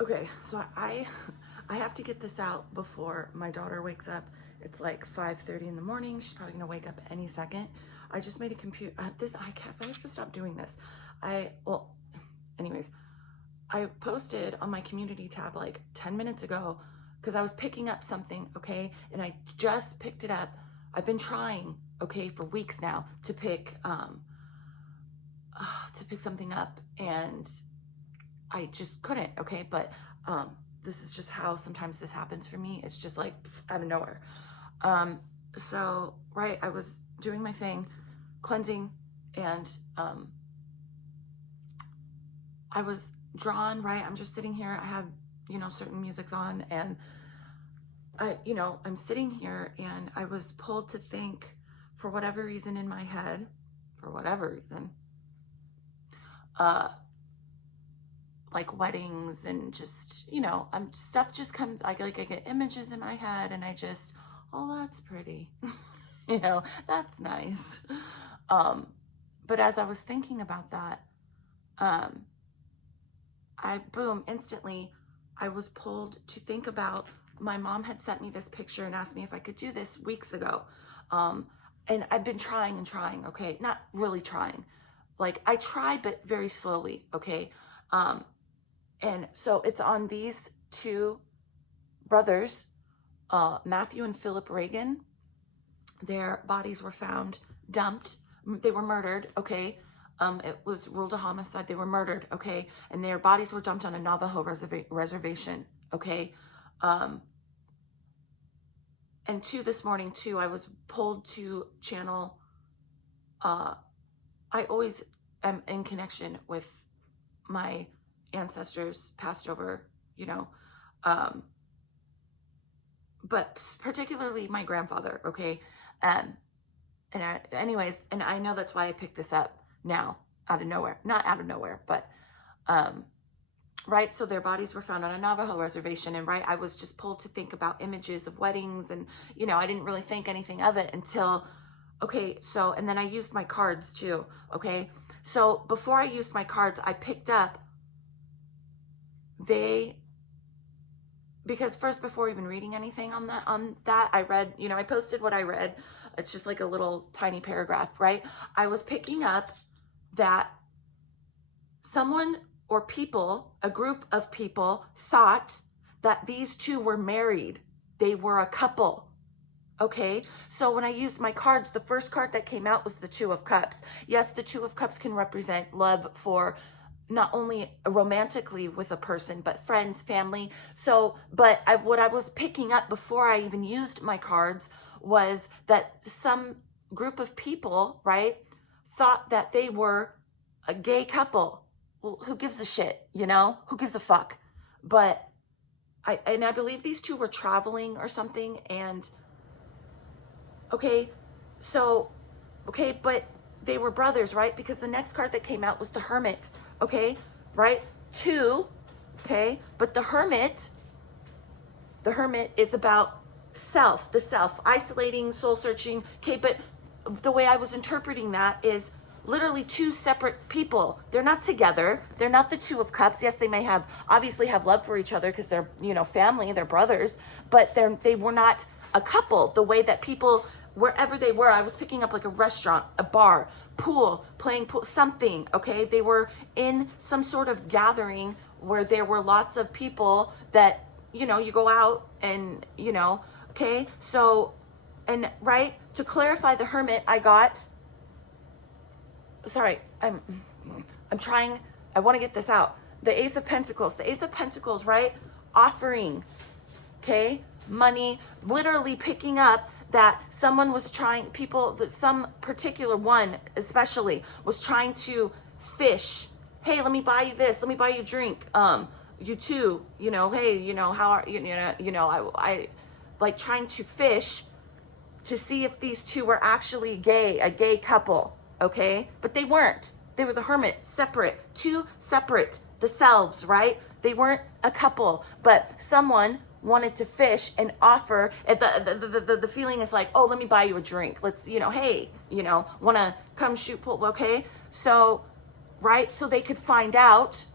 Okay, so I have to get this out before my daughter wakes up. It's like 5:30 in the morning. She's probably gonna wake up any second. I just made a computer. I have to stop doing this. Well, anyways, I posted on my community tab like 10 minutes ago because I was picking up something, okay, and I just picked it up. I've been trying, okay, for weeks now to pick something up, and I just couldn't, okay? But this is just how sometimes this happens for me. It's just like out of nowhere. So, right, I was doing my thing, cleansing, and I was drawn, right? I'm just sitting here. I have, certain music's on, and I'm sitting here, and I was pulled to think, for whatever reason in my head, like weddings and just, stuff just comes, I get images in my head, and I just, oh, that's pretty. That's nice. But as I was thinking about that, instantly, I was pulled to think about, my mom had sent me this picture and asked me if I could do this weeks ago. And I've been trying and trying, okay? Not really trying. Like, I try, but very slowly, okay? And so it's on these two brothers, Mathew and Philip Reagan. Their bodies were found dumped. They were murdered, okay? It was ruled a homicide. They were murdered, okay? And their bodies were dumped on a Navajo reservation, okay? And this morning, too, I was pulled to channel. I always am in connection with my ancestors passed over, but particularly my grandfather, okay? And I know that's why I picked this up now, out of nowhere. Not out of nowhere, but, right? So their bodies were found on a Navajo reservation, and right, I was just pulled to think about images of weddings, and, I didn't really think anything of it until, okay, so, and then I used my cards too, okay? So before I used my cards, I picked up because first, before even reading anything on that, I read, I posted what I read. It's just like a little tiny paragraph, right? I was picking up that someone or people, a group of people, thought that these two were married. They were a couple. Okay, so when I used my cards, the first card that came out was the Two of Cups. Yes, the Two of Cups can represent love for not only romantically with a person, but friends, family. So, but what I was picking up before I even used my cards was that some group of people, right, thought that they were a gay couple. Well, who gives a shit, Who gives a fuck? But I believe these two were traveling or something, and but they were brothers, right? Because the next card that came out was the Hermit, okay, right? Two, okay, but the Hermit is about the self, isolating, soul searching, okay, but the way I was interpreting that is literally two separate people. They're not together. They're not the Two of Cups. Yes, they may obviously have love for each other because they're, family, they're brothers, but they were not a couple the way that people, wherever they were, I was picking up like a restaurant, a bar, pool, playing pool, something, okay? They were in some sort of gathering where there were lots of people that, you go out and, okay? So, and right, to clarify the Hermit, I want to get this out. The Ace of Pentacles, right? Offering, okay? Money, literally picking up that someone was some particular one especially was trying to fish. Hey, let me buy you this. Let me buy you a drink. You too, hey, how are you, I like trying to fish to see if these two were actually a gay couple, okay? But they weren't. They were the Hermit, two separate, the selves, right? They weren't a couple, but someone wanted to fish and offer. The feeling is like, oh, let me buy you a drink. Let's, hey, want to come shoot pool, okay? So, right, so they could find out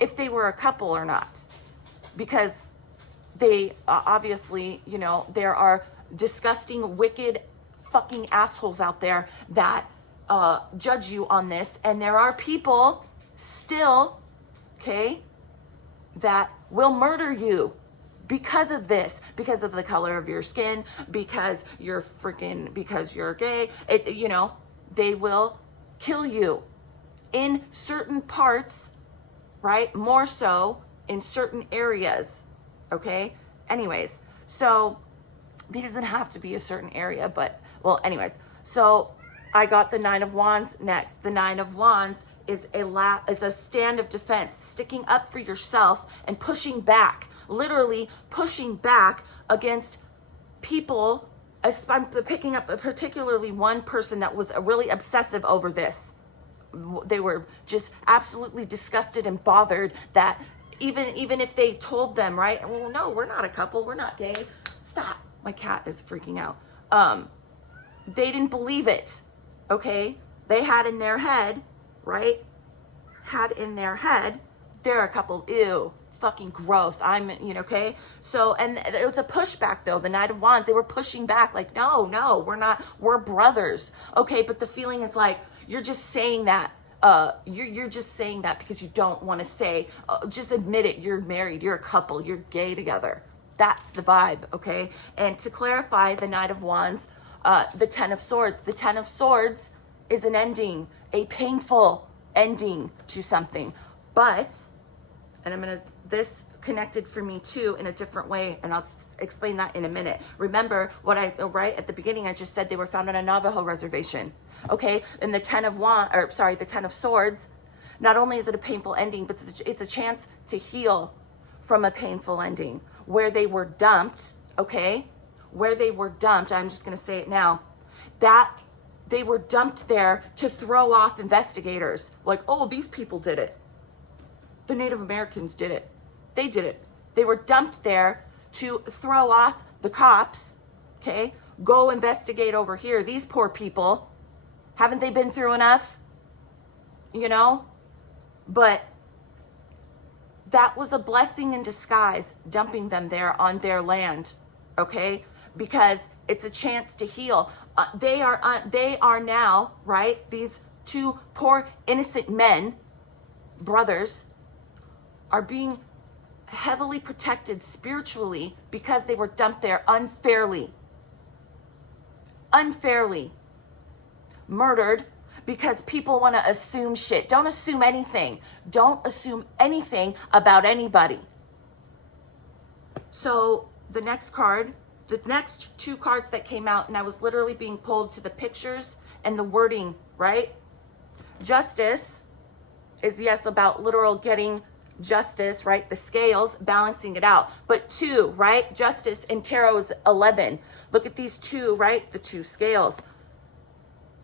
if they were a couple or not. because they obviously, you know, there are disgusting, wicked fucking assholes out there that judge you on this. And there are people still, okay, that will murder you because of this, because of the color of your skin, because you're gay. You know, they will kill you in certain parts, right? More so in certain areas, okay? Anyways, so it doesn't have to be a certain area, but, well, anyways. So I got the Nine of Wands next. The Nine of Wands is it's a stand of defense, sticking up for yourself and pushing back, literally pushing back against people. I'm picking up particularly one person that was really obsessive over this. They were just absolutely disgusted and bothered that even if they told them, right? Well, no, we're not a couple. We're not gay. Stop. My cat is freaking out. They didn't believe it. Okay. They had in their head, right? Had in their head, they're a couple. Ew. It's fucking gross. Okay. So, and it was a pushback though. The Knight of Wands, they were pushing back like, no, we're not, we're brothers. Okay. But the feeling is like, you're just saying that. You're just saying that because you don't want to say, just admit it. You're married. You're a couple. You're gay together. That's the vibe. Okay. And to clarify the Knight of Wands, the Ten of Swords. The Ten of Swords is an ending, a painful ending to something. But, and this connected for me too in a different way, and I'll explain that in a minute. Remember what right at the beginning, I just said they were found on a Navajo reservation. Okay, and the Ten of Swords, not only is it a painful ending, but it's a chance to heal from a painful ending where they were dumped. Okay, where they were dumped. I'm just going to say it now. That they were dumped there to throw off investigators. Like, oh, these people did it. The Native Americans did it. They did it. They were dumped there to throw off the cops. Okay, go investigate over here. These poor people. Haven't they been through enough? You know? But that was a blessing in disguise, dumping them there on their land. Okay? Because it's a chance to heal. They are now, right? These two poor innocent men, brothers, are being heavily protected spiritually because they were dumped there unfairly. Murdered because people want to assume shit. Don't assume anything. Don't assume anything about anybody. So the next two cards that came out, and I was literally being pulled to the pictures and the wording, right? Justice is, yes, about literal getting justice, right? The scales, balancing it out. But two, right? Justice in tarot is 11. Look at these two, right? The two scales.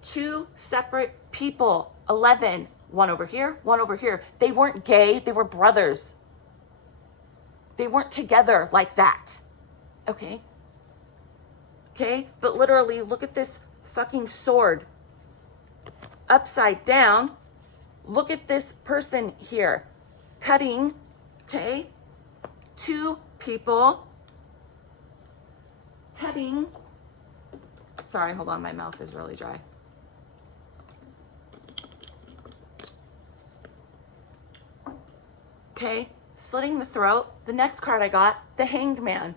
Two separate people. 11. One over here, one over here. They weren't gay. They were brothers. They weren't together like that. Okay? Okay? But literally, look at this fucking sword. Upside down. Look at this person here. Cutting. Okay? Two people. Cutting. Sorry, hold on. My mouth is really dry. Okay, slitting the throat. The next card I got, the Hanged Man.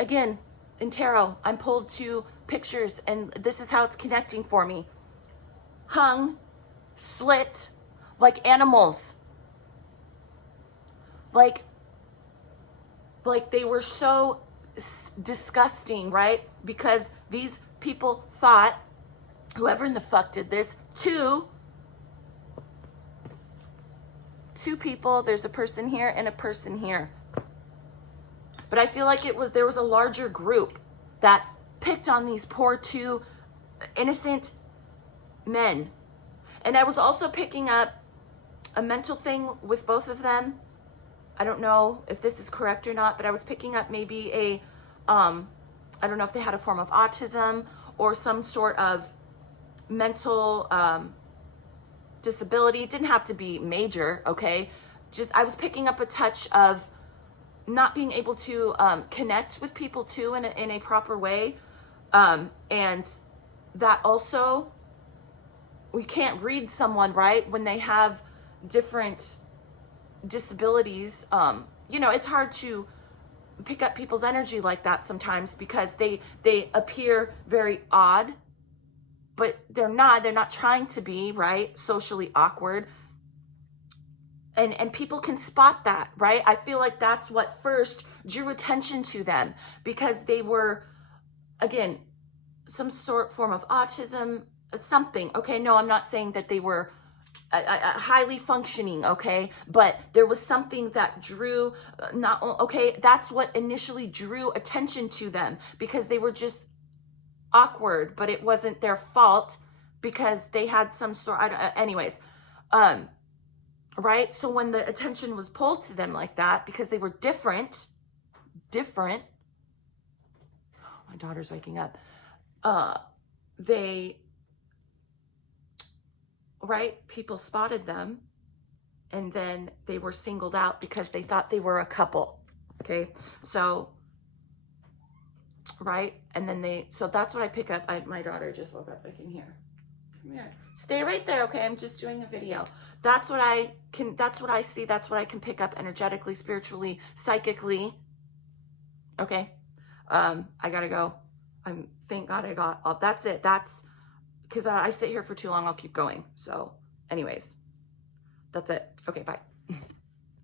Again, in tarot, I'm pulled to pictures, and this is how it's connecting for me. Hung, slit, like animals. Like they were so disgusting, right? Because these people thought, whoever in the fuck did this, two people, there's a person here and a person here. But I feel like there was a larger group that picked on these poor two innocent men. And I was also picking up a mental thing with both of them. I don't know if this is correct or not, but I was picking up maybe I don't know if they had a form of autism or some sort of mental disability. It didn't have to be major, okay? Just I was picking up a touch of not being able to connect with people too in a proper way. And that also, we can't read someone, right, when they have different disabilities. You know, it's hard to pick up people's energy like that sometimes because they appear very odd, but they're not trying to be, right, socially awkward. And people can spot that, right? I feel like that's what first drew attention to them, because they were, again, some form of autism, something. Okay, no, I'm not saying that they were highly functioning, okay, but there was something that drew, that's what initially drew attention to them, because they were just awkward, but it wasn't their fault because they had some sort, anyways, right? So when the attention was pulled to them like that, because they were different, my daughter's waking up, people spotted them, and then they were singled out because they thought they were a couple, okay? So, right? And then so that's what I pick up. My daughter just woke up, I can hear. Come here. Stay right there, okay? I'm just doing a video. That's what I see, that's what I can pick up energetically, spiritually, psychically, okay? I gotta go. Thank God I got, that's it. That's, because I sit here for too long, I'll keep going. So anyways, that's it. Okay, bye.